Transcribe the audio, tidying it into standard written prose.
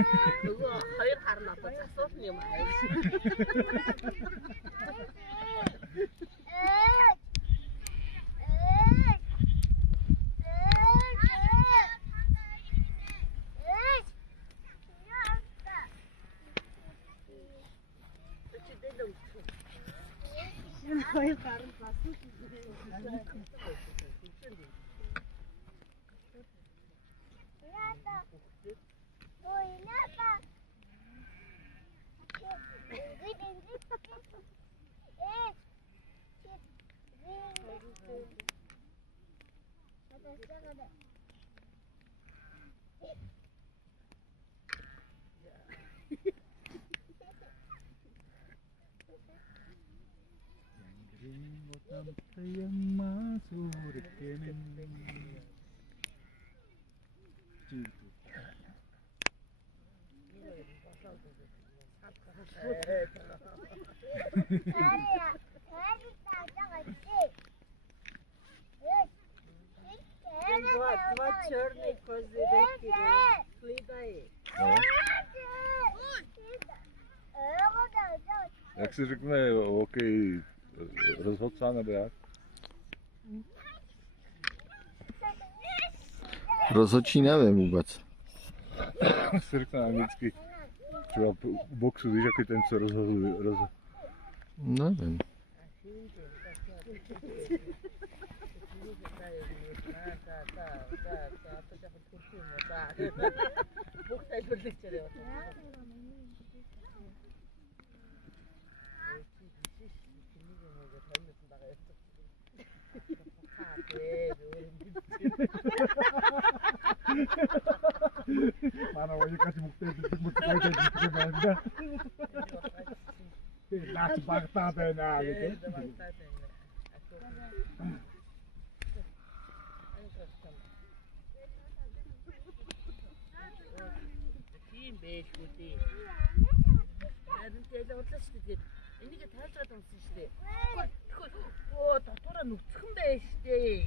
Нөгөө хоёр хар надад асуулна юм аа. Хоёр хар басна. Два черные козырьки. Следай. Jak se řekne, OK, rozhod sám nebo jak? Rozhodčí nevím vůbec. Se řekne anglicky, třeba u boxu, víš, jaký ten, co rozhoduje. Nevím. Mana 여기까지 못해야 되는데 나치 박다 되나 이게 Бэшгүй. Харин тэгэл удлаа шүү дээ. Энийг таалж байгаа юм шүү дээ. Оо дотоороо нүцгэн байж дээ.